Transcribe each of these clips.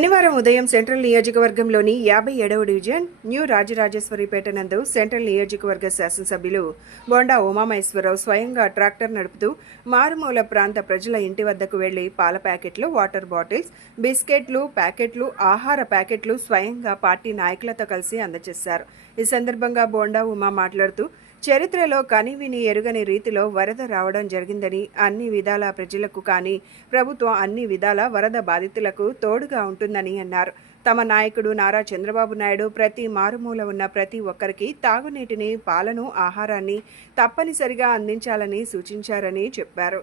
శనివారం ఉదయం సెంట్రల్ నియోజకవర్గంలోని యాభై ఏడవ డివిజన్ న్యూ రాజరాజేశ్వరిపేట నందు సెంట్రల్ నియోజకవర్గ శాసనసభ్యులు బొండా ఉమామహేశ్వరరావు స్వయంగా ట్రాక్టర్ నడుపుతూ మారుమూల ప్రాంత ప్రజల ఇంటి వద్దకు వెళ్ళి పాల ప్యాకెట్లు వాటర్ బాటిల్స్ బిస్కెట్లు ప్యాకెట్లు ఆహార ప్యాకెట్లు స్వయంగా పార్టీ నాయకులతో కలిసి అందజేశారు. ఈ సందర్భంగా బోండా ఉమా మాట్లాడుతూ చరిత్రలో కనివిని ఎరుగని రీతిలో వరద రావడం జరిగిందని అన్ని విధాల ప్రజలకు కానీ ప్రభుత్వం అన్ని విధాల వరద బాధితులకు తోడుగా ఉంటుంది ఉంటుందని అన్నారు. తమ నాయకుడు నారా చంద్రబాబు నాయుడు ప్రతి మారుమూల ఉన్న ప్రతి ఒక్కరికి తాగునీటిని పాలను ఆహారాన్ని తప్పనిసరిగా అందించాలని సూచించారని చెప్పారు.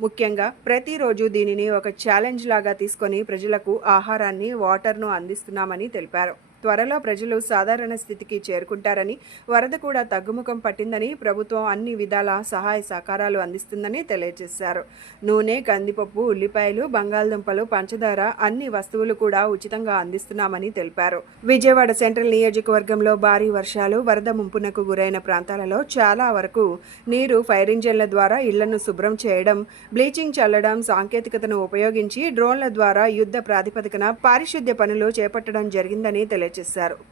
ముఖ్యంగా ప్రతిరోజు దీనిని ఒక ఛాలెంజ్ లాగా తీసుకొని ప్రజలకు ఆహారాన్ని వాటర్ను అందిస్తున్నామని తెలిపారు. త్వరలో ప్రజలు సాధారణ స్థితికి చేరుకుంటారని వరద కూడా తగ్గుముఖం పట్టిందని ప్రభుత్వం అన్ని విధాల సహాయ సహకారాలు అందిస్తుందని తెలియజేశారు. నూనె కందిపప్పు ఉల్లిపాయలు బంగాళదుంపలు పంచదార అన్ని వస్తువులు కూడా ఉచితంగా అందిస్తున్నామని తెలిపారు. విజయవాడ సెంట్రల్ నియోజకవర్గంలో భారీ వర్షాలు వరద ముంపునకు గురైన ప్రాంతాలలో చాలా వరకు నీరు ఫైర్ ఇంజన్ల ద్వారా ఇళ్ళను శుభ్రం చేయడం బ్లీచింగ్ చల్లడం సాంకేతికతను ఉపయోగించి డ్రోన్ల ద్వారా యుద్ధ ప్రాతిపదికన పారిశుద్ధ్య పనులు చేపట్టడం జరిగిందని తెలియజేశారు.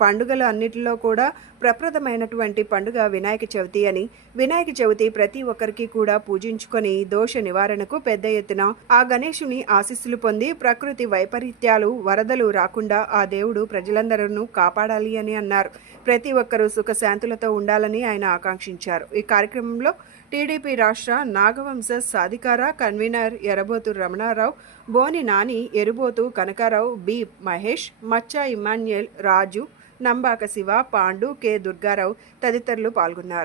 పండుగలు అన్నిటిలో కూడా ప్రప్రదమైనటువంటి పండుగ వినాయక చవితి అని. వినాయక చవితి ప్రతి ఒక్కరికి కూడా పూజించుకొని దోష నివారణకు పెద్ద ఎత్తున ఆ గణేషుని ఆశీస్సులు పొంది ప్రకృతి వైపరీత్యాలు వరదలు రాకుండా ఆ దేవుడు ప్రజలందరూ కాపాడాలి అని అన్నారు. ప్రతి ఒక్కరూ సుఖశాంతులతో ఉండాలని ఆయన ఆకాంక్షించారు. ఈ కార్యక్రమంలో టీడీపీ రాష్ట్ర నాగవంశ సాధికార convener Erabothu Ramanarao Boni Nani Erubothu Kanakarao B Mahesh Maccha Emmanuel Raju Nambaka Siva Pandu K. Durgarao తదితరులు పాల్గొన్నారు.